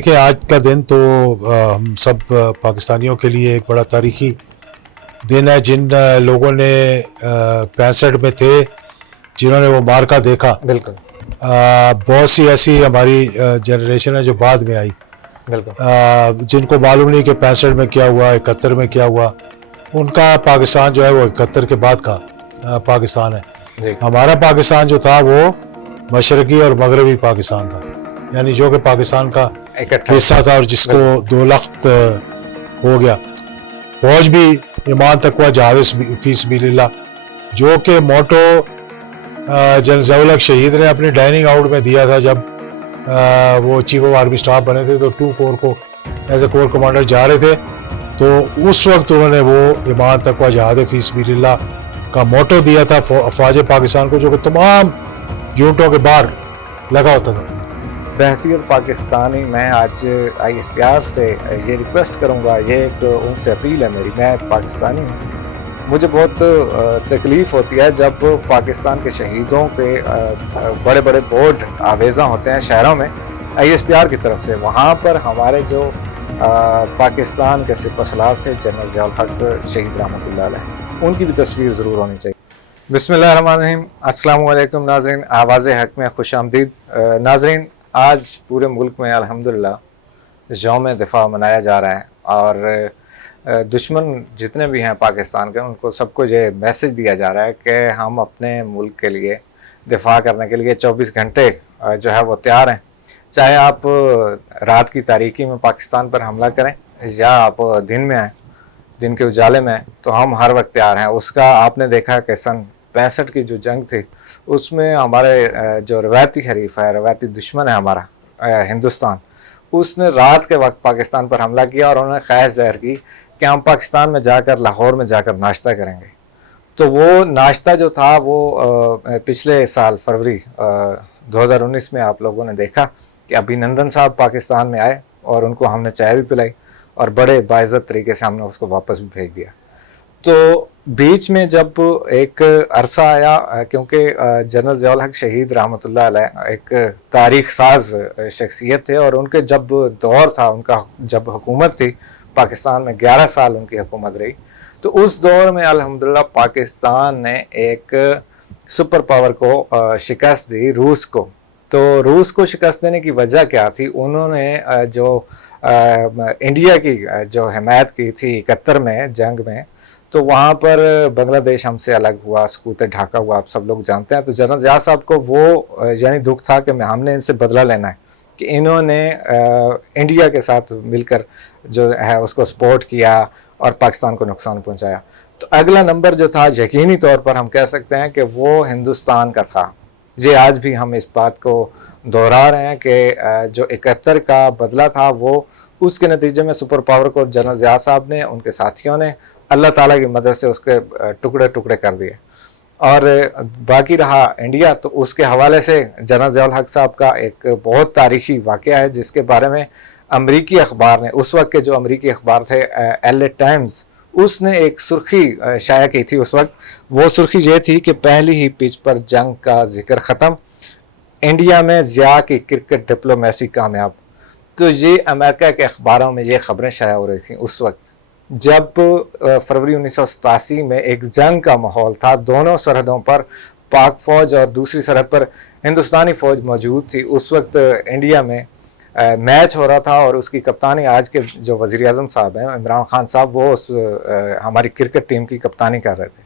देखिए, आज का दिन तो हम सब पाकिस्तानियों के लिए एक बड़ा तारीखी दिन है। जिन लोगों ने 65 में थे, जिन्होंने वो मार्का देखा, बिल्कुल बहुत सी ऐसी हमारी जनरेशन है जो बाद में आई, बिल्कुल जिनको मालूम नहीं कि 65 में क्या हुआ, 71 में क्या हुआ। उनका पाकिस्तान जो है वो 71 के बाद का पाकिस्तान है। जी हमारा पाकिस्तान जो था वो मशरकी और मगरबी पाकिस्तान था, यानी जो कि पाकिस्तान का इकट्ठा हिस्सा था और जिसको दो लख्त हो गया। फौज भी ईमान तकवा जहाद फी सबीलिल्लाह, जो कि मोटो जनरल ज़ियाउल हक शहीद ने अपने डाइनिंग आउट में दिया था जब वो चीफ ऑफ आर्मी स्टाफ बने थे। तो 2 कोर को एज ए कोर कमांडर जा रहे थे, तो उस वक्त उन्होंने वो ईमान तकवा जहाद फी सबीलिल्लाह का मोटो दिया था फौज पाकिस्तान को, जो कि तमाम यूनिटों के बाहर लगा होता था। बहसीत पाकिस्तानी मैं आज ISPR से ये रिक्वेस्ट करूँगा, ये एक उनसे अपील है मेरी। मैं पाकिस्तानी हूँ, मुझे बहुत तकलीफ़ होती है जब पाकिस्तान के शहीदों के बड़े बड़े बोर्ड आवेज़ा होते हैं शहरों में ISPR की तरफ से। वहाँ पर हमारे जो पाकिस्तान के सिपहसालार थे जनरल ज़ियाउल हक शहीद रहमतुल्लाह अलैह, उनकी भी तस्वीर ज़रूर होनी चाहिए। बिस्मिल्लाहिर्रहमानिर्रहीम, अस्सलाम वालेकुम नाज़रीन, आवाज़ हक में खुश आमदीद। नाज़रीन, आज पूरे मुल्क में अल्हम्दुलिल्लाह यौम दिफा मनाया जा रहा है और दुश्मन जितने भी हैं पाकिस्तान के, उनको सबको ये मैसेज दिया जा रहा है कि हम अपने मुल्क के लिए दिफा करने के लिए 24 घंटे जो है वो तैयार हैं। चाहे आप रात की तारीकी में पाकिस्तान पर हमला करें या आप दिन में आएँ, दिन के उजाले में आएँ, तो हम हर वक्त तैयार हैं। उसका आपने देखा कि सन 65 की जो जंग थी, उसमें हमारे जो रवायती हरीफ है, रवायती दुश्मन है हमारा हिंदुस्तान, उसने रात के वक्त पाकिस्तान पर हमला किया और उन्होंने ख्वाहिश ज़ाहिर की कि हम पाकिस्तान में जाकर, लाहौर में जाकर नाश्ता करेंगे। तो वो नाश्ता जो था वो पिछले साल फरवरी 2019 में आप लोगों ने देखा कि अभिनंदन साहब पाकिस्तान में आए और उनको हमने चाय भी पिलाई और बड़े बाइज़्ज़त तरीके से हमने उसको वापस भी भेज दिया। तो बीच में जब एक अरसा आया, क्योंकि जनरल ज़ियाउल हक शहीद रहमतुल्लाह अलैह एक तारीख साज शख्सियत थे और उनके जब दौर था, उनका जब हुकूमत थी पाकिस्तान में 11 साल उनकी हुकूमत रही, तो उस दौर में अल्हम्दुलिल्लाह पाकिस्तान ने एक सुपर पावर को शिकस्त दी, रूस को। तो रूस को शिकस्त देने की वजह क्या थी? उन्होंने जो इंडिया की जो हिमायत की थी 71 में जंग में, तो वहाँ पर बांग्लादेश हमसे अलग हुआ, सकूत ढाका हुआ, आप सब लोग जानते हैं। तो जनरल ज़िया साहब को वो यानी दुख था कि हमने इनसे बदला लेना है कि इन्होंने इंडिया के साथ मिलकर जो है उसको सपोर्ट किया और पाकिस्तान को नुकसान पहुँचाया। तो अगला नंबर जो था, यकीनी तौर पर हम कह सकते हैं कि वो हिंदुस्तान का था। ये आज भी हम इस बात को दोहरा रहे हैं कि जो 71 का बदला था, वो उसके नतीजे में सुपर पावर को जनरल ज़िया साहब ने, उनके साथियों ने अल्लाह ताला की मदद से उसके टुकड़े टुकड़े कर दिए। और बाकी रहा इंडिया, तो उसके हवाले से जनरल ज़ियाउल हक साहब का एक बहुत तारीखी वाक़या है, जिसके बारे में अमरीकी अखबार ने, उस वक्त के जो अमरीकी अखबार थे LA टाइम्स, उसने एक सुर्खी शाया की थी उस वक्त। वो सुर्खी ये थी कि पहली ही पिच पर जंग का जिक्र ख़त्म, इंडिया में ज़िया की क्रिकेट डिप्लोमेसी कामयाब। तो ये अमेरिका के अखबारों में ये ख़बरें शाया हो रही थी उस वक्त, जब फरवरी 1987 में एक जंग का माहौल था। दोनों सरहदों पर पाक फ़ौज और दूसरी सरहद पर हिंदुस्तानी फ़ौज मौजूद थी। उस वक्त इंडिया में मैच हो रहा था और उसकी कप्तानी आज के जो वज़ीर आज़म साहब हैं, इमरान खान साहब, वो हमारी क्रिकेट टीम की कप्तानी कर रहे थे,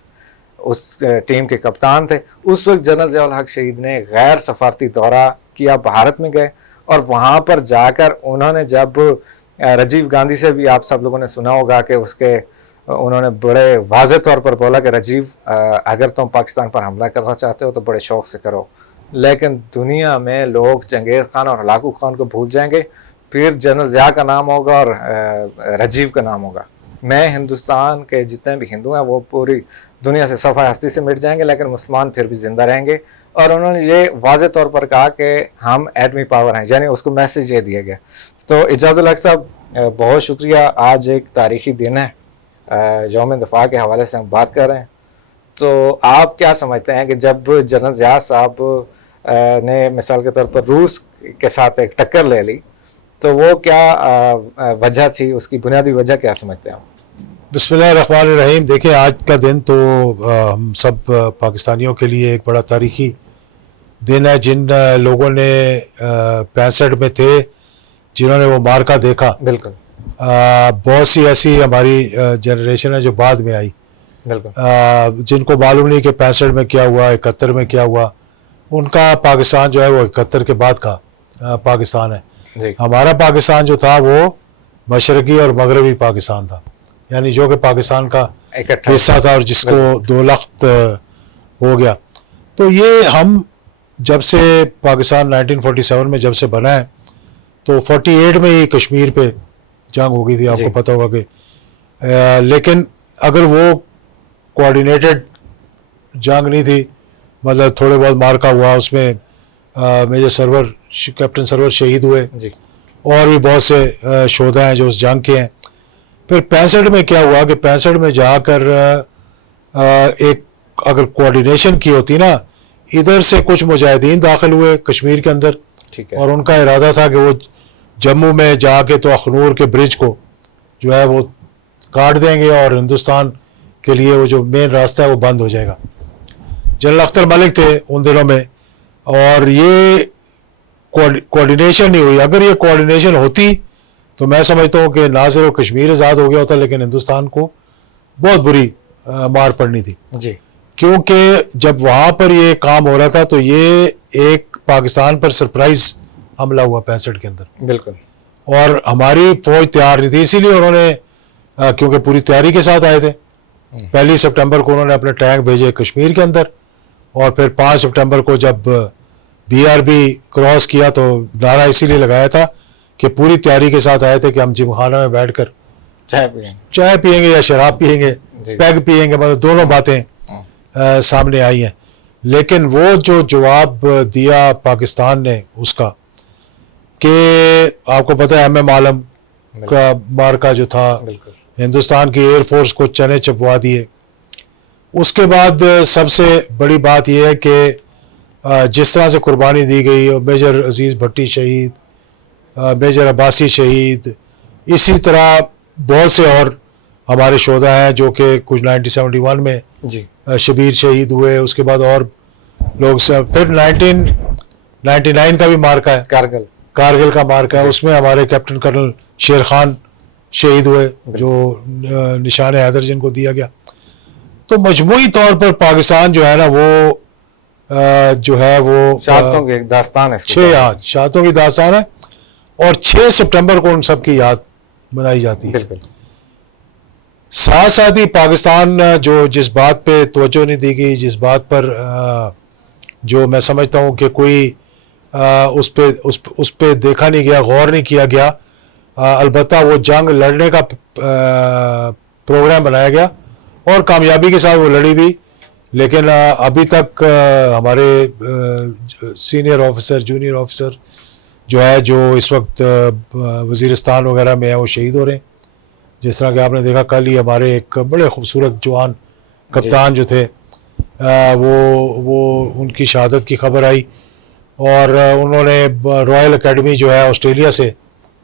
उस टीम के कप्तान थे। उस वक्त जनरल ज़ियाउल हक शहीद ने गैर सफारती दौरा किया, भारत में गए और वहाँ पर जाकर उन्होंने, जब राजीव गांधी से भी आप सब लोगों ने सुना होगा कि उन्होंने बड़े वाज़े तौर पर बोला कि राजीव, अगर तुम पाकिस्तान पर हमला करना चाहते हो तो बड़े शौक़ से करो, लेकिन दुनिया में लोग चंगेज़ खान और हलाकू खान को भूल जाएंगे, फिर जनरल ज़िया का नाम होगा और राजीव का नाम होगा। मैं हिंदुस्तान के जितने भी हिंदू हैं वो पूरी दुनिया से सफ़ा हस्ती से मिट जाएंगे, लेकिन मुसलमान फिर भी ज़िंदा रहेंगे। और उन्होंने ये वाज़े तौर पर कहा कि हम एटमी पावर हैं, यानी उसको मैसेज ये दिया गया। तो इजाज़ुल हक साहब, बहुत शुक्रिया। आज एक तारीख़ी दिन है, यौम दिफा के हवाले से हम बात कर रहे हैं। तो आप क्या समझते हैं कि जब जनरल ज़िया साहब ने मिसाल के तौर पर रूस के साथ एक टक्कर ले ली, तो वो क्या वजह थी, उसकी बुनियादी वजह क्या समझते हैं आप? बिस्मिल्लाहिर्रहमानिर्रहीम। देखिए, आज का दिन तो हम सब पाकिस्तानियों के लिए एक बड़ा तारीखी दिन है। जिन लोगों ने 65 में थे, जिन्होंने वो मार्का देखा, बिल्कुल बहुत सी ऐसी हमारी जनरेशन है जो बाद में आई, बिल्कुल जिनको मालूम नहीं कि 65 में क्या हुआ, 71 में क्या हुआ। उनका पाकिस्तान जो है वो 71 के बाद का पाकिस्तान है। जी। हमारा पाकिस्तान जो था वो मशरकी और मगरबी पाकिस्तान था, यानी जो कि पाकिस्तान का इकट्ठा हिस्सा था और जिसको 2 लख्त हो गया। तो ये हम जब से पाकिस्तान 1947 में जब से बना है, तो 48 में ही कश्मीर पे जंग हो गई थी, आपको पता होगा कि लेकिन अगर वो कोऑर्डिनेटेड जंग नहीं थी, मतलब थोड़े बहुत मार्का हुआ, उसमें मेजर सरवर, कैप्टन सरवर शहीद हुए जी। और भी बहुत से शोधा हैं जो उस जंग के हैं। फिर 65 में क्या हुआ कि 65 में जाकर एक अगर कोऑर्डिनेशन की होती ना, इधर से कुछ मुजाहिदीन दाखिल हुए कश्मीर के अंदर, ठीक है। और उनका इरादा था कि वो जम्मू में जाके तो अखनूर के ब्रिज को जो है वो काट देंगे और हिंदुस्तान के लिए वो जो मेन रास्ता है वो बंद हो जाएगा। जनरल अख्तर मलिक थे उन दिनों में, और ये कोऑर्डिनेशन नहीं हुई। अगर ये कोऑर्डिनेशन होती तो मैं समझता हूँ कि ना सिर्फ कश्मीर आज़ाद हो गया होता, लेकिन हिंदुस्तान को बहुत बुरी मार पड़नी थी। जी। क्योंकि जब वहाँ पर ये काम हो रहा था तो ये एक पाकिस्तान पर सरप्राइज हमला हुआ 65 के अंदर, बिल्कुल। और हमारी फौज तैयार नहीं थी, इसीलिए उन्होंने क्योंकि पूरी तैयारी के साथ आए थे, 1 सितंबर को उन्होंने अपने टैंक भेजे कश्मीर के अंदर, और फिर 5 सितंबर को जब BRB क्रॉस किया तो नारा इसीलिए लगाया था कि पूरी तैयारी के साथ आए थे कि हम जिमखाना में बैठकर चाय पियेंगे या शराब पियेंगे, पैग पियेंगे, मतलब दोनों बातें सामने आई हैं। लेकिन वो जो जवाब दिया पाकिस्तान ने उसका, कि आपको पता है MM आलम का मार्का जो था, हिंदुस्तान की एयरफोर्स को चने चपवा दिए। उसके बाद सबसे बड़ी बात यह है कि जिस तरह से कुर्बानी दी गई, मेजर अजीज़ भट्टी शहीद, मेजर अब्बासी शहीद, इसी तरह बहुत से और हमारे शोधा हैं जो कि कुछ 1971 में जी शबीर शहीद हुए, उसके बाद और लोग फिर 1999 का भी मार्का है, कारगिल का मार्का है, उसमें हमारे कैप्टन कर्नल शेर खान शहीद हुए, जो निशान हैदर जिनको दिया गया। तो मजमूई तौर पर पाकिस्तान जो है ना वो जो है वो शहादतों की दास्तान है, 6 शहादतों की दास्तान है, और 6 सितंबर को उन सब की याद मनाई जाती है। बिल्कुल। साथ साथ ही पाकिस्तान जो जिस बात पे तवज्जो नहीं दी गई, जिस बात पर जो मैं समझता हूँ कि कोई उस पे देखा नहीं गया, गौर नहीं किया गया, अलबत्ता वो जंग लड़ने का प्रोग्राम बनाया गया और कामयाबी के साथ वो लड़ी भी। लेकिन अभी तक हमारे सीनियर ऑफिसर, जूनियर ऑफिसर जो है, जो इस वक्त वज़ीरिस्तान वगैरह में है, वो शहीद हो रहे हैं। जिस तरह कि आपने देखा, कल ही हमारे एक बड़े खूबसूरत जवान कप्तान जो थे, वो उनकी शहादत की खबर आई, और उन्होंने रॉयल एकेडमी जो है ऑस्ट्रेलिया से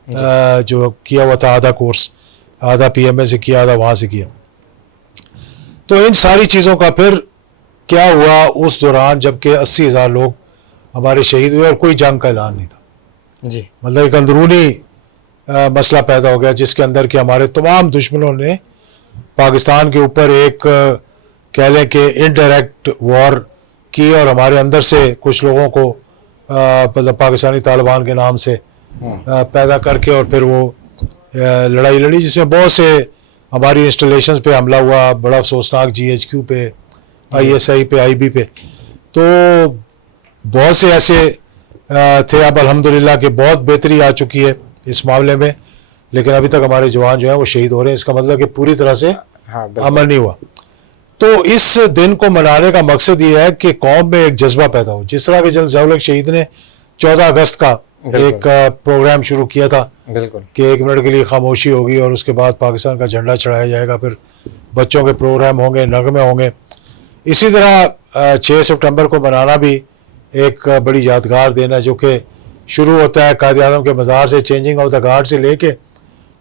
जो किया हुआ था, आधा कोर्स, आधा PMA से किया, आधा वहाँ से किया। तो इन सारी चीज़ों का फिर क्या हुआ उस दौरान, जबकि 80,000 लोग हमारे शहीद हुए और कोई जंग का ऐलान नहीं था जी। मतलब एक अंदरूनी मसला पैदा हो गया, जिसके अंदर कि हमारे तमाम दुश्मनों ने पाकिस्तान के ऊपर एक कह लें कि इनडायरेक्ट वॉर की, और हमारे अंदर से कुछ लोगों को मतलब पाकिस्तानी तालिबान के नाम से पैदा करके और फिर वो लड़ाई लड़ी, जिसमें बहुत से हमारी इंस्टॉलेशंस पे हमला हुआ, बड़ा अफसोसनाक GHQ पे, ISI पे, IB पे। तो बहुत से ऐसे थे। अब अल्हम्दुलिल्लाह कि बहुत बेहतरी आ चुकी है इस मामले में, लेकिन अभी तक हमारे जवान जो हैं वो शहीद हो रहे हैं। इसका मतलब कि पूरी तरह से अमल नहीं हुआ। तो इस दिन को मनाने का मकसद ये है कि कौम में एक जज्बा पैदा हो। जिस तरह के जनरल ज़ियाउल-हक शहीद ने 14 अगस्त का एक प्रोग्राम शुरू किया था कि 1 मिनट के लिए खामोशी होगी और उसके बाद पाकिस्तान का झंडा चढ़ाया जाएगा, फिर बच्चों के प्रोग्राम होंगे, नगमे होंगे। इसी तरह 6 सितंबर को मनाना भी एक बड़ी यादगार दिन है, जो कि शुरू होता है कायद आज़म के मज़ार से, चेंजिंग ऑफ द गार्ड से लेके,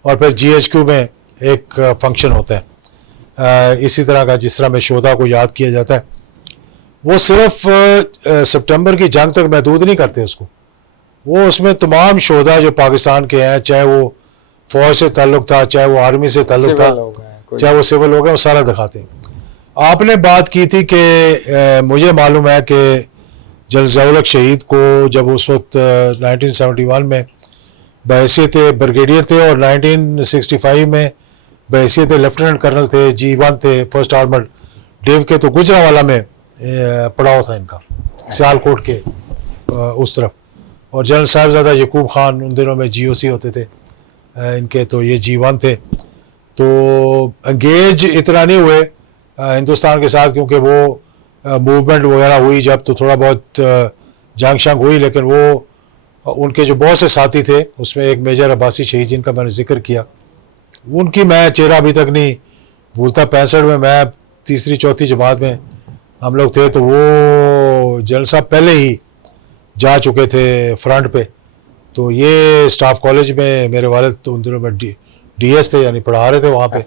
और फिर GHQ में एक फंक्शन होता है इसी तरह का, जिस तरह में शोधा को याद किया जाता है। वो सिर्फ सितंबर की जंग तक महदूद नहीं करते उसको, वो उसमें तमाम शोधा जो पाकिस्तान के हैं, चाहे वो फौज से ताल्लुक था, चाहे वो आर्मी से ताल्लुक था, चाहे वो सिविल हो गया, वो सारा दिखाते हैं। आपने बात की थी कि मुझे मालूम है कि जनरल ज़िया-उल-हक शहीद को जब उस वक्त 1971 में बहैसियत ब्रिगेडियर थे और 1965 में बहैसियत लेफ्टिनेंट कर्नल थे, G1 थे, फर्स्ट आर्मर्ड डिव के, तो गुजरांवाला में पड़ाव था इनका, सियालकोट के उस तरफ। और जनरल साहिबजादा यकूब खान उन दिनों में GOC होते थे इनके, तो ये G1 थे। तो एंगेज इतना नहीं हुए हिंदुस्तान के साथ, क्योंकि वो मूवमेंट वगैरह हुई जब, तो थोड़ा बहुत जंग शंग हुई, लेकिन वो उनके जो बहुत से साथी थे उसमें एक मेजर अब्बासी शहीद जिनका मैंने जिक्र किया, उनकी मैं चेहरा अभी तक नहीं भूलता। 65 में मैं तीसरी चौथी जमात में हम लोग थे, तो वो जनरल साहब पहले ही जा चुके थे फ्रंट पे। तो ये स्टाफ कॉलेज में मेरे वालिद तो उन दिनों में DS थे, यानी पढ़ा रहे थे वहाँ पे।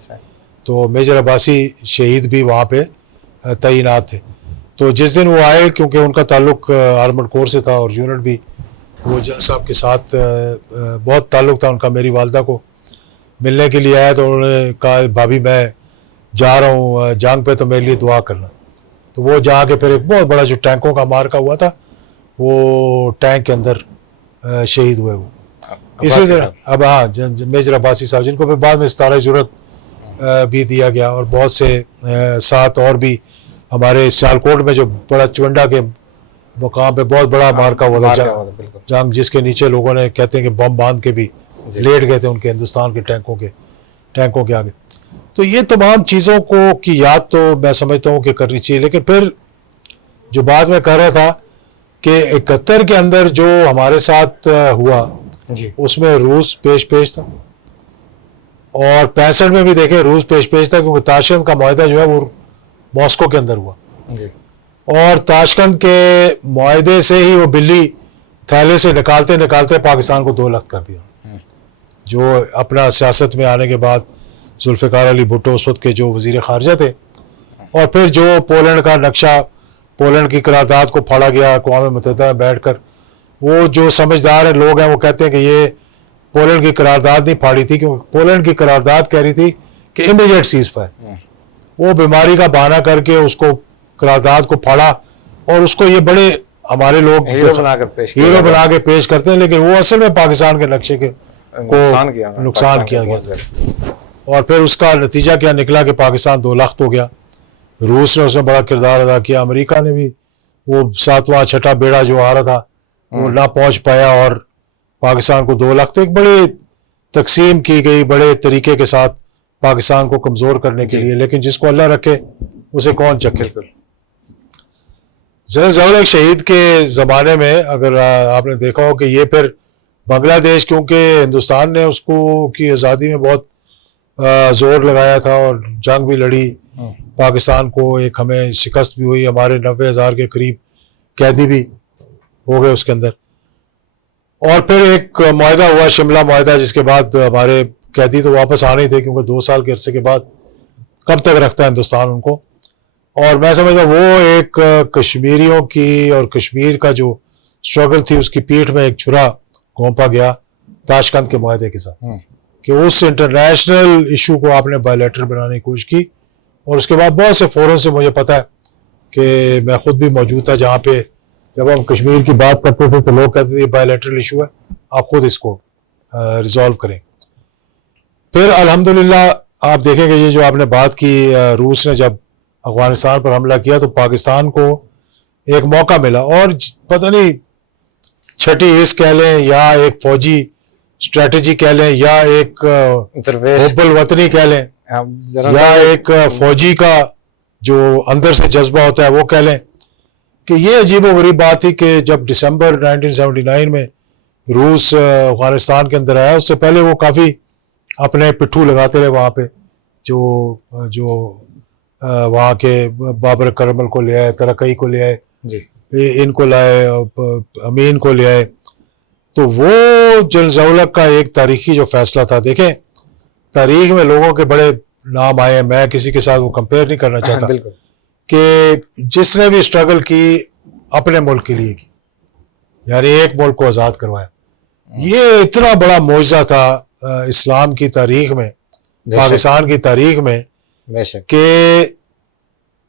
तो मेजर अब्बासी शहीद भी वहाँ पे तैनात थे। तो जिस दिन वो आए, क्योंकि उनका ताल्लुक आर्मर्ड कोर से था और यूनिट भी वो जनरल साहब के साथ बहुत ताल्लुक था उनका, मेरी वालदा को मिलने के लिए आया, तो उन्होंने कहा भाभी मैं जा रहा हूँ जंग पे, तो मेरे लिए दुआ करना। तो वो जाके फिर एक बहुत बड़ा जो टैंकों का मार्का हुआ था, वो टैंक के अंदर शहीद हुए वो। इसी तरह अब हाँ मेजर अब्बासी साहब, जिनको फिर बाद में सितारा जुर्रत भी दिया गया, और बहुत से साथ और भी हमारे सियालकोट में जो बड़ा चुवंडा के मुकाम पे बहुत बड़ा मार्का हुआ था जंग, जिसके नीचे लोगों ने कहते हैं कि बम बांध के भी लेट गए थे उनके हिंदुस्तान के टैंकों के आगे। तो ये तमाम चीज़ों को की याद तो मैं समझता हूँ कि करनी चाहिए। लेकिन फिर जो बात मैं कर रहा था कि 71 के अंदर जो हमारे साथ हुआ उसमें रूस पेश था, और 65 में भी देखें रूस पेश था, क्योंकि ताशकंद का मुआहदा जो है वो मॉस्को के अंदर हुआ, और ताशकंद के मुआहदे से ही वो बिल्ली थैले से निकालते निकालते पाकिस्तान को 2 लाख कर दिया। जो अपना सियासत में आने के बाद जुल्फ़िकार अली भुट्टो उस वक्त के जो वज़ीर ख़ारिजा थे, और फिर जो पोलैंड का नक्शा, पोलैंड की करारदाद को फाड़ा गया अक़वाम मुत्तहिदा में बैठ कर, वो जो समझदार लोग हैं वो कहते हैं कि ये पोलैंड की करारदाद नहीं फाड़ी थी, क्योंकि पोलैंड की करारदाद कह रही थी कि इमीडिएट सीज फायर। वो बीमारी का बहाना करके उसको करारदाद को फाड़ा, और उसको ये बड़े हमारे लोग हीरो बना के पेश करते हैं, लेकिन वो असल में पाकिस्तान के नक्शे के नुकसान किया गया। और फिर उसका नतीजा क्या निकला कि पाकिस्तान 2 लाख हो गया। रूस ने उसमें बड़ा किरदार अदा किया, अमेरिका ने भी वो 7वां 6ठा बेड़ा जो आ रहा था वो ना पहुंच पाया, और पाकिस्तान को 2 लाख। तो एक बड़ी तकसीम की गई बड़े तरीके के साथ पाकिस्तान को कमजोर करने के लिए, लेकिन जिसको अल्लाह रखे उसे कौन चखे। जनरल ज़िया-उल-हक शहीद के ज़माने में अगर आपने देखा हो कि ये फिर बांग्लादेश, क्योंकि हिंदुस्तान ने उसको की आज़ादी में बहुत जोर लगाया था और जंग भी लड़ी, पाकिस्तान को एक हमें शिकस्त भी हुई, हमारे 90,000 के करीब कैदी भी हो गए उसके अंदर। और फिर एक मुआहदा हुआ, शिमला मुआहदा, जिसके बाद हमारे कैदी तो वापस आने ही थे, क्योंकि 2 साल के अरसे के बाद कब तक रखता है हिंदुस्तान उनको। और मैं समझता वो एक कश्मीरियों की और कश्मीर का जो स्ट्रगल थी उसकी पीठ में एक छुरा घोंपा गया ताशकंद के मुआहदे के साथ, कि उस इंटरनेशनल इशू को आपने बायलैटरल बनाने की कोशिश की। और उसके बाद बहुत से फोरम से मुझे पता है कि मैं खुद भी मौजूद था, जहाँ पे जब हम कश्मीर की बात करते थे तो लोग कहते थे बायलैटरल इशू है, आप खुद इसको रिजॉल्व करें। फिर अल्हम्दुलिल्लाह आप देखेंगे ये जो आपने बात की, रूस ने जब अफगानिस्तान पर हमला किया तो पाकिस्तान को एक मौका मिला, और पता नहीं छठी हिस्स कह लें या एक फौजी स्ट्रेटजी कह लें या एक हुब्बुल वतनी कह लें या एक फौजी का जो अंदर से जज्बा होता है वो कह लें, कि ये अजीब व गरीब बात थी कि जब दिसंबर 1979 में रूस अफगानिस्तान के अंदर आया, उससे पहले वो काफ़ी अपने पिट्ठू लगाते रहे वहाँ पे, जो वहाँ के बाबर करमल को ले आए, तरकई को ले आए, इनको लाए, अमीन को ले आए, तो वो जलजौलक का एक तारीखी जो फैसला था, देखें तारीख में लोगों के बड़े नाम आए, मैं किसी के साथ वो कंपेयर नहीं करना चाहता बिल्कुल कि जिसने भी स्ट्रगल की अपने मुल्क के लिए की, यानी एक मुल्क को आज़ाद करवाया, ये इतना बड़ा मौजज़ा था इस्लाम की तारीख में, पाकिस्तान की तारीख में, बेशक कि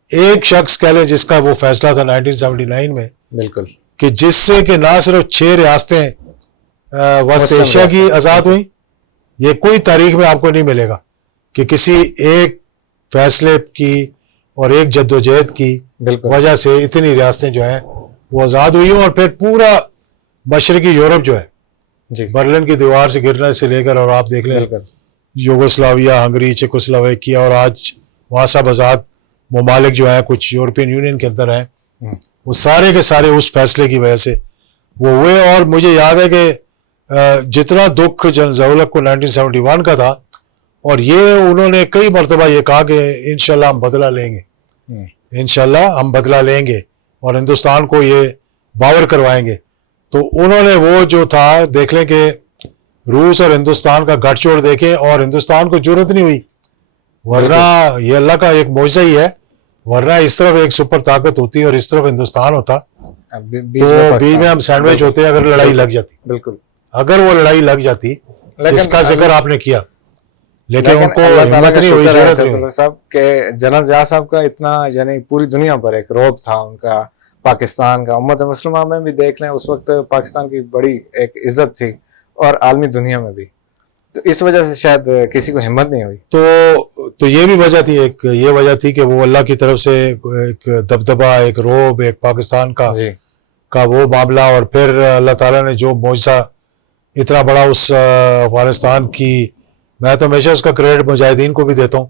एक शख्स कह ले जिसका वो फैसला था 1979 में, बिल्कुल कि जिससे कि ना सिर्फ 6 रियासतें वस्त मुस्लिम एशिया की रियासतें। आज़ाद हुई, ये कोई तारीख में आपको नहीं मिलेगा कि किसी एक फैसले की और एक जद्दोजहद की बिल्कुल वजह से इतनी रियासतें जो हैं वो आज़ाद हुई, और फिर पूरा मशरकी यूरोप जो है जी बर्लिन की दीवार से गिरने से लेकर, और आप देख लें बिल्कुल यूगोस्लाविया, हंगरी, चेकोस्लोवाकिया, और आज वहाँ सब आज़ाद ममालिक जो है कुछ यूरोपियन यूनियन के अंदर हैं, वो सारे के सारे उस फैसले की वजह से वो हुए। और मुझे याद है कि जितना दुख जलजौलक को 1971 का था, और ये उन्होंने कई मरतबा ये कहा कि इंशाल्लाह हम बदला लेंगे, इंशाल्लाह हम बदला लेंगे और हिंदुस्तान को ये बावर करवाएंगे। तो उन्होंने वो जो था, देख लें कि रूस और हिंदुस्तान का गठजोड़ देखें, और हिंदुस्तान को जरूरत नहीं हुई, वरना ये अल्लाह का एक मौजज़ा ही है, वरना इस तरफ एक सुपर ताकत होती और इस तरफ हिंदुस्तान होता, तो बीच में हम सैंडविच होते अगर लड़ाई लग जाती, बिल्कुल। अगर वो लड़ाई लग जाती जिसका जिक्र आपने किया, लेकिन उनको अल्लाह ताला हिम्मत का नहीं हुई, शुक्र है जरूरत नहीं हुई। चतुर साहब के जनरल ज़िया साहब का इतना, यानी पूरी दुनिया पर एक रौब था उनका, पाकिस्तान का उम्मत मुस्लिमा में भी देख लें उस वक्त पाकिस्तान की बड़ी एक इज्जत थी, और आलमी दुनिया में भी, तो इस वजह से शायद किसी को हिम्मत नहीं हुई। तो ये भी वजह थी, एक ये वजह थी कि वो अल्लाह की तरफ से एक दबदबा, एक रोब, एक पाकिस्तान का जी वो मामला, और फिर अल्लाह ताला ने जो मौजज़ा इतना बड़ा उस अफगानिस्तान की, मैं तो हमेशा उसका क्रेडिट मुजाहिदीन को भी देता हूँ,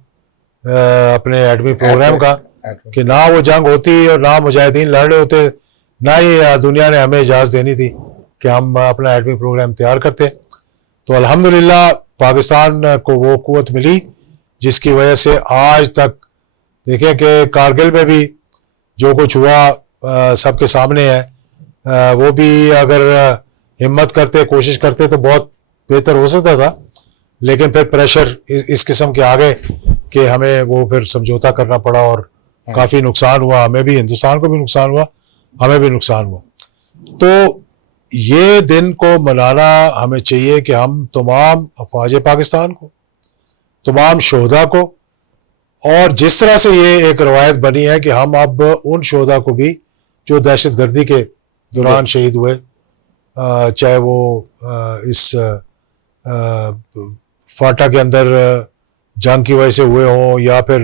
अपने एटमी प्रोग्राम का, कि ना वो जंग होती और ना मुजाहिदीन लड़ रहे होते, ना ही दुनिया ने हमें इजाज़त देनी थी कि हम अपना एटमी प्रोग्राम तैयार करते। तो अल्हम्दुलिल्लाह पाकिस्तान को वो कुव्वत मिली जिसकी वजह से आज तक देखें कि कारगिल में भी जो कुछ हुआ सबके सामने है, वो भी अगर हिम्मत करते, कोशिश करते तो बहुत बेहतर हो सकता था, लेकिन फिर प्रेशर इस किस्म के आ गए कि हमें वो फिर समझौता करना पड़ा, और काफ़ी नुकसान हुआ, हमें भी, हिंदुस्तान को भी नुकसान हुआ, हमें भी नुकसान हुआ। तो ये दिन को मनाना हमें चाहिए कि हम तमाम अफवाज पाकिस्तान को, तमाम शोहदा को, और जिस तरह से ये एक रवायत बनी है कि हम अब उन शोहदा को भी जो दहशतगर्दी के दौरान शहीद हुए, चाहे वो इस फाटा के अंदर जंग की वजह से हुए हों, या फिर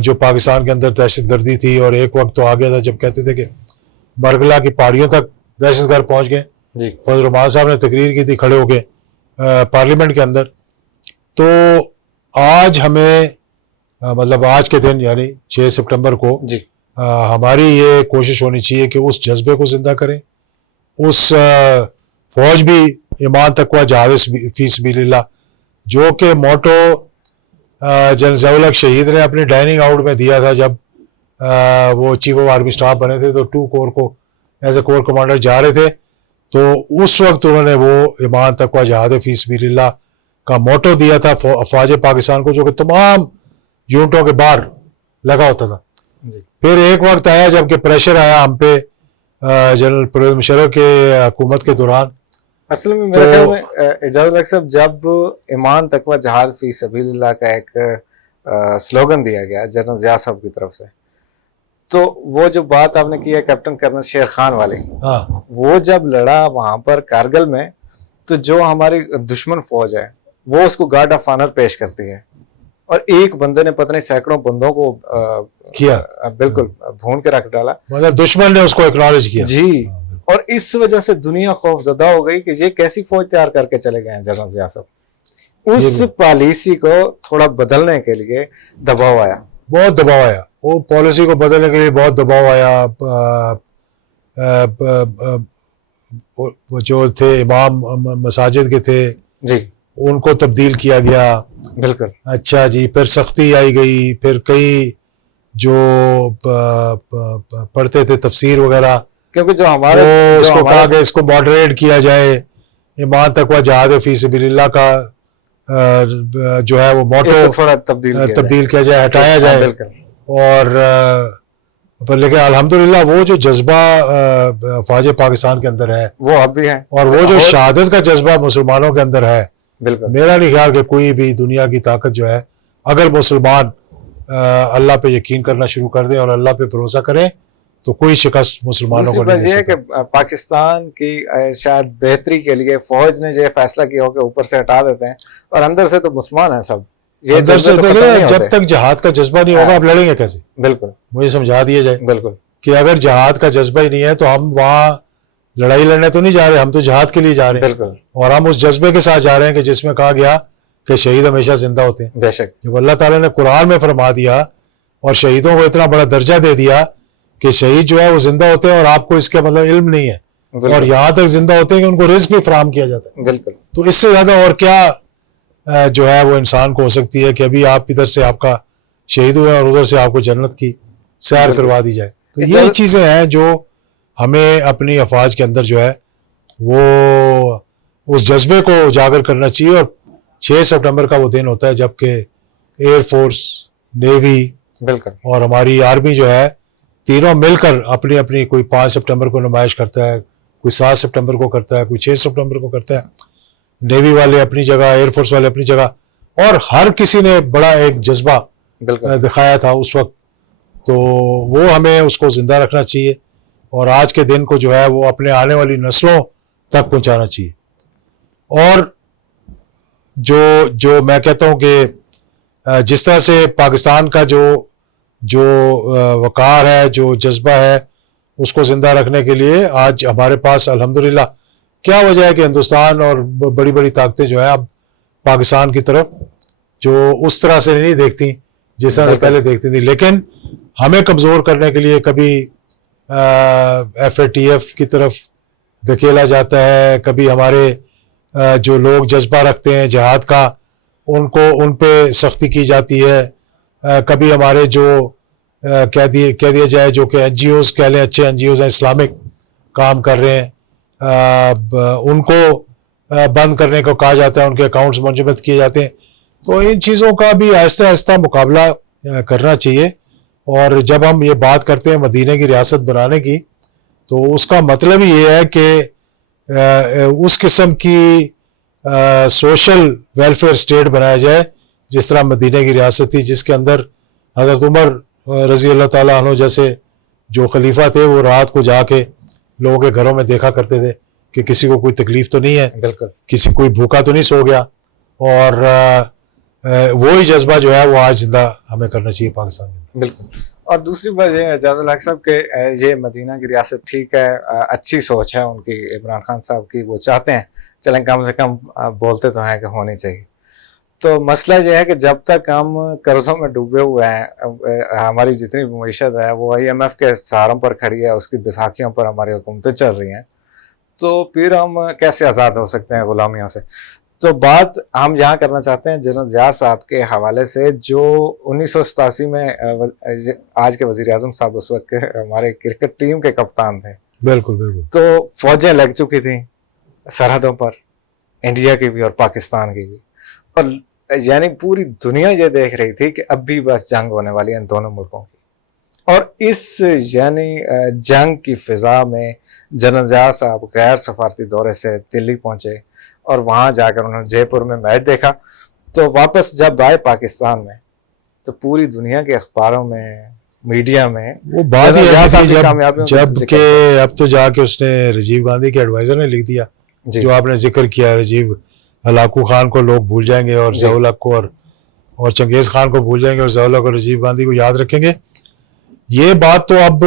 जो पाकिस्तान के अंदर दहशतगर्दी थी, और एक वक्त तो आ गया था जब कहते थे कि बरगला की पहाड़ियों तक दहशतगर्द पहुंच गए। फजल रहमान साहब ने तकरीर की थी खड़े होके पार्लियामेंट के अंदर। तो आज हमें मतलब आज के दिन यानी 6 सितंबर को हमारी ये कोशिश होनी चाहिए कि उस जज्बे को जिंदा करें, उस फौज भी ईमान तकवा जहाद फी सबीलिल्लाह, जो कि मोटो जनरल शहीद ने अपनी डाइनिंग आउट में दिया था जब वो चीफ ऑफ आर्मी स्टाफ बने थे, तो 2 कोर को एज ए कोर कमांडर जा रहे थे, तो उस वक्त उन्होंने वो ईमान तकवा जहाद फी सबीलिल्लाह का मोटो दिया था अफवाज पाकिस्तान को, जो कि तमाम यूनिटों के बाहर लगा होता था। फिर एक वक्त आया जबकि प्रेशर आया हम पे जनरल परवेज मुशर्रफ के हुकूमत के दौरान। असल में मेरे ख्याल में इजाज़त साहब, जब ईमान तकवा जहाद फी सबीलिल्लाह का एक स्लोगन दिया गया जनरल ज़िया साहब की तरफ से, तो वो जो बात आपने की है कैप्टन कर्नल शेर खान वाली, वो जब लड़ा वहां पर कारगिल में, तो जो हमारी दुश्मन फौज है वो उसको गार्ड ऑफ ऑनर पेश करती है, और एक बंदे ने पता नहीं सैकड़ों बंदों को किया, बिल्कुल भून के रख डाला, मतलब दुश्मन ने उसको एक्नॉलेज किया जी। और इस वजह से दुनिया खौफजदा हो गई कि ये कैसी फौज तैयार करके चले गए हैं जनरल ज़िया साहब। उस पॉलिसी को थोड़ा बदलने के लिए दबाव आया, बहुत दबाव आया, वो पॉलिसी को बदलने के लिए बहुत दबाव आया। जो थे इमाम मसाजिद के थे जी, उनको तब्दील किया गया, बिल्कुल। अच्छा जी, फिर सख्ती आई गई, फिर कई जो पढ़ते थे तफसीर वगैरह क्योंकि जो वो हमारे जो उसको कहा हमारे कि इसको मॉडरेट किया जाए, ईमान तकवा जिहाद फी सबिलिल्लाह का जो है वो मोटो इसको थोड़ा तब्दील किया तब्दील किया जाए, हटाया हाँ जाए। बिल्कुल और पर लेकिन अल्हम्दुलिल्लाह वो जो जज्बा फौज पाकिस्तान के अंदर है, वो अब भी है, और वो जो और शहादत का जज्बा मुसलमानों के अंदर है, बिल्कुल मेरा नहीं ख्याल कि कोई भी दुनिया की ताकत जो है, अगर मुसलमान अल्लाह पे यकीन करना शुरू कर दे और अल्लाह पे भरोसा करें, तो कोई शिकस्त मुसलमानों दूसरी को बात नहीं दे यह है कि सकता। पाकिस्तान की शायद बेहतरी के लिए फौज ने जो फैसला किया हो कि ऊपर से हटा देते हैं, और अंदर से तो मुसलमान है सब, ये अंदर जज्बे से तो तो खत्म नहीं जब होते। तक जहाद का जज्बा नहीं होगा, हाँ आप लड़ेंगे कैसे? बिल्कुल मुझे समझा दिया जाए बिल्कुल कि अगर जहाद का जज्बा ही नहीं है, तो हम वहां लड़ाई लड़ने तो नहीं जा रहे, हम तो जहाद के लिए जा रहे हैं। बिल्कुल और हम उस जज्बे के साथ जा रहे हैं कि जिसमें कहा गया कि शहीद हमेशा जिंदा होते हैं। बेशक जब अल्लाह ताला ने कुरान में फरमा दिया और शहीदों को इतना बड़ा दर्जा दे दिया कि शहीद जो है वो जिंदा होते हैं, और आपको इसका मतलब इल्म नहीं है, और बिल्कुल यहाँ तक जिंदा होते हैं कि उनको रिस्क भी फराहम किया जाता है, बिल्कुल तो इससे ज्यादा और क्या जो है वो इंसान को हो सकती है कि अभी आप इधर से आपका शहीद हुए और उधर से आपको जन्नत की सैर बिल्कुल। करवा दी जाए। तो ये ये चीजें हैं जो हमें अपनी अफवाज के अंदर जो है वो उस जज्बे को उजागर करना चाहिए। और 6 सितंबर का वो दिन होता है जबकि एयरफोर्स, नेवी बिल्कुल और हमारी आर्मी जो है, तीनों मिलकर अपनी अपनी, कोई 5 सितंबर को नुमाइश करता है, कोई 7 सितंबर को करता है, कोई 6 सितंबर को करता है। नेवी वाले अपनी जगह, एयरफोर्स वाले अपनी जगह, और हर किसी ने बड़ा एक जज्बा बिल्कुल दिखाया था उस वक्त। तो वो हमें उसको जिंदा रखना चाहिए और आज के दिन को जो है वो अपने आने वाली नस्लों तक पहुंचाना चाहिए। और जो जो मैं कहता हूं कि जिस तरह से पाकिस्तान का जो जो वकार है, जो जज्बा है, उसको जिंदा रखने के लिए आज हमारे पास अल्हम्दुलिल्लाह, क्या वजह है कि हिंदुस्तान और बड़ी बड़ी ताकतें जो है अब पाकिस्तान की तरफ जो उस तरह से नहीं देखती जिस तरह से पहले देखती थी, लेकिन हमें कमज़ोर करने के लिए कभी FATF की तरफ धकेला जाता है, कभी हमारे जो लोग जज्बा रखते हैं जिहाद का, उनको उन पे सख्ती की जाती है, कभी हमारे जो कह दिया जाए जो कि NGOs कह लें, अच्छे NGOs हैं, इस्लामिक काम कर रहे हैं, उनको बंद करने को कहा जाता है, उनके अकाउंट्स मुंजमद किए जाते हैं। तो इन चीज़ों का भी आहिस्ता आहिस्ता मुकाबला करना चाहिए। और जब हम ये बात करते हैं मदीने की रियासत बनाने की, तो उसका मतलब ही ये है कि उस किस्म की सोशल वेलफेयर स्टेट बनाया जाए जिस तरह मदीने की रियासत थी, जिसके अंदर हज़रत उमर रजी अल्लाह ताला अन्हु जैसे जो खलीफा थे, वो रात को जाके लोगों के घरों में देखा करते थे कि किसी को कोई तकलीफ तो नहीं है, बिल्कुल किसी कोई भूखा तो नहीं सो गया। और वो ही जज्बा जो है वो आज जिंदा हमें करना चाहिए पाकिस्तान में। बिल्कुल। और दूसरी बात ये है एजाजुल हक साहब के ये मदीना की रियासत ठीक है, अच्छी सोच है उनकी, इमरान खान साहब की, वो चाहते हैं चलें कम से कम बोलते तो हैं कि होनी चाहिए। तो मसला ये है कि जब तक हम कर्जों में डूबे हुए हैं, हमारी जितनी मईशत है वो IMF के सहारों पर खड़ी है, उसकी बैसाखियों पर हमारी हुकूमतें चल रही हैं, तो फिर हम कैसे आज़ाद हो सकते हैं गुलामियों से। तो बात हम यहाँ करना चाहते हैं जनरल ज़िया साहब के हवाले से, जो 1987 में आज के वज़ीर आज़म साहब उस वक्त हमारे क्रिकेट टीम के कप्तान थे। बिल्कुल बिल्कुल। तो फौजें लग चुकी थी सरहदों पर, इंडिया की भी और पाकिस्तान की भी, और यानी पूरी दुनिया ये देख रही थी कि अब भी बस जंग होने वाली है इन दोनों मुल्कों की। और इस यानी जंग की फिजा में जनरल ज़िया साहब गैर सफारती दौरे से दिल्ली पहुंचे और वहां जाकर उन्होंने जयपुर में मैच देखा। तो वापस जब आए पाकिस्तान में, तो पूरी दुनिया के अखबारों में, मीडिया में वो बात ही ऐसी थी जब के अब तो जाके उसने राजीव गांधी के एडवाइजर ने लिख दिया, जो आपने जिक्र किया, राजीव हलाकू खान को लोग भूल जाएंगे और ज़ियाउल हक को और चंगेज खान को भूल जाएंगे और ज़ियाउल हक और राजीव गांधी को याद रखेंगे। ये बात तो अब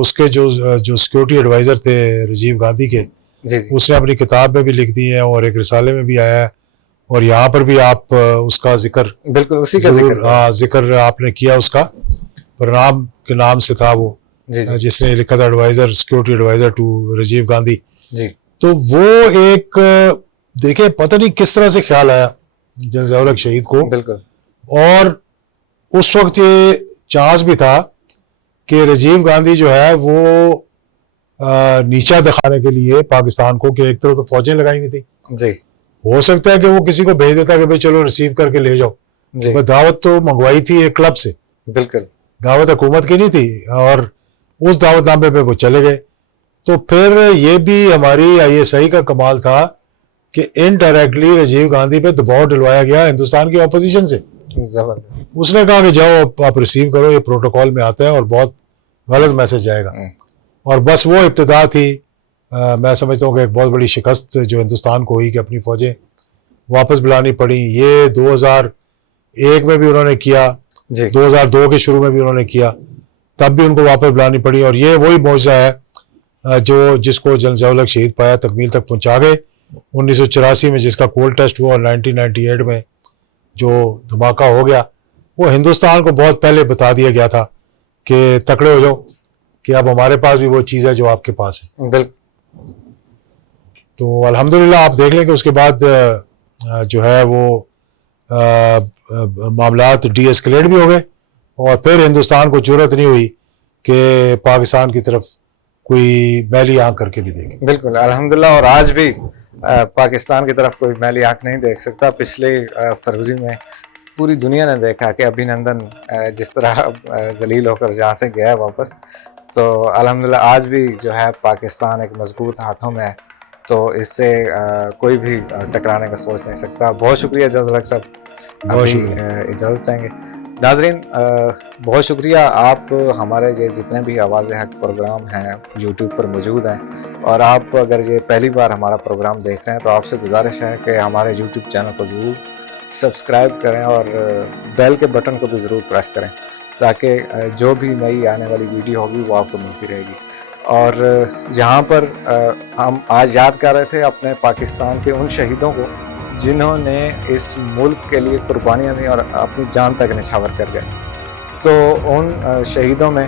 उसके जो सिक्योरिटी एडवाइजर थे राजीव गांधी के, उसने अपनी किताब में भी लिख दी है और एक रिसाले में भी आया है, और यहाँ पर भी आप उसका जिक्र, बिल्कुल उसी का जिक्र आपने किया, उसका प्रणाम के नाम से था वो, जिसने लिखा था adviser, security adviser to Rajiv Gandhi. तो वो एक देखे पता नहीं किस तरह से ख्याल आया जनरल ज़ियाउल हक शहीद को, बिल्कुल, और उस वक्त ये चांस भी था कि राजीव गांधी जो है वो नीचा दिखाने के लिए पाकिस्तान को कि एक तरफ तो फौजें लगाई हुई थी, जी हो सकता है कि वो किसी को भेज देता कि भाई चलो रिसीव करके ले जाओ, जी बस दावत तो मंगवाई थी एक क्लब से, बिल्कुल दावत हुकूमत की नहीं थी, और उस दावतनामे पे वो चले गए। तो फिर ये भी हमारी आईएसआई का कमाल था कि इनडायरेक्टली राजीव गांधी पे दबाव डलवाया गया हिंदुस्तान की ऑपोजिशन से। जबरदस्त। उसने कहा कि जाओ आप रिसीव करो, ये प्रोटोकॉल में आता है और बहुत गलत मैसेज जाएगा। और बस वो इब्तिदा थी। मैं समझता हूँ कि एक बहुत बड़ी शिकस्त जो हिंदुस्तान को हुई कि अपनी फौजें वापस बुलानी पड़ी। ये 2001 में भी उन्होंने किया, जी 2002 के शुरू में भी उन्होंने किया, तब भी उनको वापस बुलानी पड़ी। और ये वही मौजा है जो जिसको जनरल ज़िया-उल-हक शहीद पाया तकमील तक पहुंचा गए। 1984 में जिसका कोल्ड टेस्ट हुआ और 1998 में जो धमाका हो गया, वो हिंदुस्तान को बहुत पहले बता दिया गया था कि तकड़े हो जाओ, कि अब हमारे पास भी वो चीज़ है जो आपके पास है। बिल्कुल। तो अल्हम्दुलिल्लाह आप देख लें कि उसके बाद जो है वो मामलात डी एस्केलेट भी हो गए और फिर हिंदुस्तान को जरूरत नहीं हुई कि पाकिस्तान की तरफ कोई मैली आंख करके भी देखे। बिल्कुल अल्हम्दुलिल्लाह। और आज भी पाकिस्तान की तरफ कोई मैली आंख नहीं देख सकता। पिछले फरवरी में पूरी दुनिया ने देखा कि अभिनंदन जिस तरह जलील होकर जहाँ से गया वापस, तो अल्हम्दुलिल्लाह आज भी जो है पाकिस्तान एक मजबूत हाथों में है, तो इससे कोई भी टकराने का सोच नहीं सकता। बहुत शुक्रिया जज़लक साहब, बहुत अभी इजाज़त चाहेंगे। नाजरीन बहुत शुक्रिया, आप हमारे ये जितने भी आवाज़ हक प्रोग्राम हैं यूट्यूब पर मौजूद हैं, और आप अगर ये पहली बार हमारा प्रोग्राम देख रहे हैं तो आपसे गुजारिश है कि हमारे यूट्यूब चैनल को ज़रूर सब्सक्राइब करें और बेल के बटन को भी ज़रूर प्रेस करें, ताकि जो भी नई आने वाली वीडियो होगी वो आपको मिलती रहेगी। और यहाँ पर हम आज याद कर रहे थे अपने पाकिस्तान के उन शहीदों को जिन्होंने इस मुल्क के लिए कुर्बानियाँ दी और अपनी जान तक निछावर कर गए। तो उन शहीदों में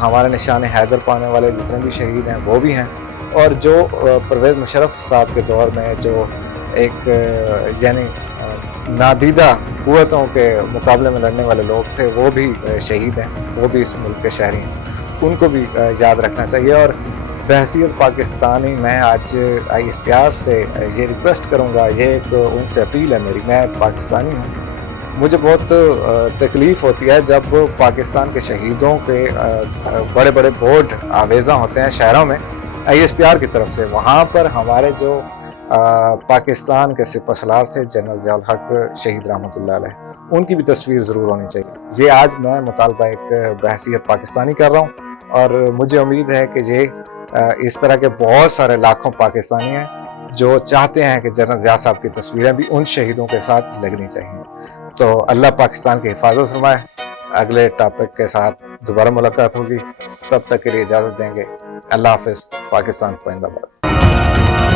हमारे निशान हैदर पाने वाले जितने भी शहीद हैं वो भी हैं, और जो परवेज़ मुशर्रफ साहब के दौर में जो एक यानी नादीदा क़ुव्वतों के मुकाबले में लड़ने वाले लोग थे वो भी शहीद हैं, वो भी इस मुल्क के शहरी हैं, उनको भी याद रखना चाहिए। और बहसीत पाकिस्तानी मैं आज ISPR से ये रिक्वेस्ट करूँगा, ये एक उनसे अपील है मेरी। मैं पाकिस्तानी हूँ, मुझे बहुत तकलीफ़ होती है जब पाकिस्तान के शहीदों के बड़े बड़े बोर्ड आवेज़ा होते हैं शहरों में ISPR की तरफ से, वहाँ पर हमारे जो पाकिस्तान के सिपहसालार थे जनरल ज़िया-उल-हक शहीद रहमतुल्लाह अलैह, उनकी भी तस्वीर ज़रूर होनी चाहिए। ये आज मैं मुतालबा एक बहसीत पाकिस्तानी कर रहा हूँ, और मुझे उम्मीद है कि ये इस तरह के बहुत सारे लाखों पाकिस्तानी हैं जो चाहते हैं कि जनरल ज़िया साहब की तस्वीरें भी उन शहीदों के साथ लगनी चाहिए। तो अल्लाह पाकिस्तान की हिफाजत फरमाए। अगले टॉपिक के साथ दोबारा मुलाकात होगी, तब तक के लिए इजाज़त देंगे। अल्लाह हाफ़िज़। पाकिस्तान जिंदाबाद।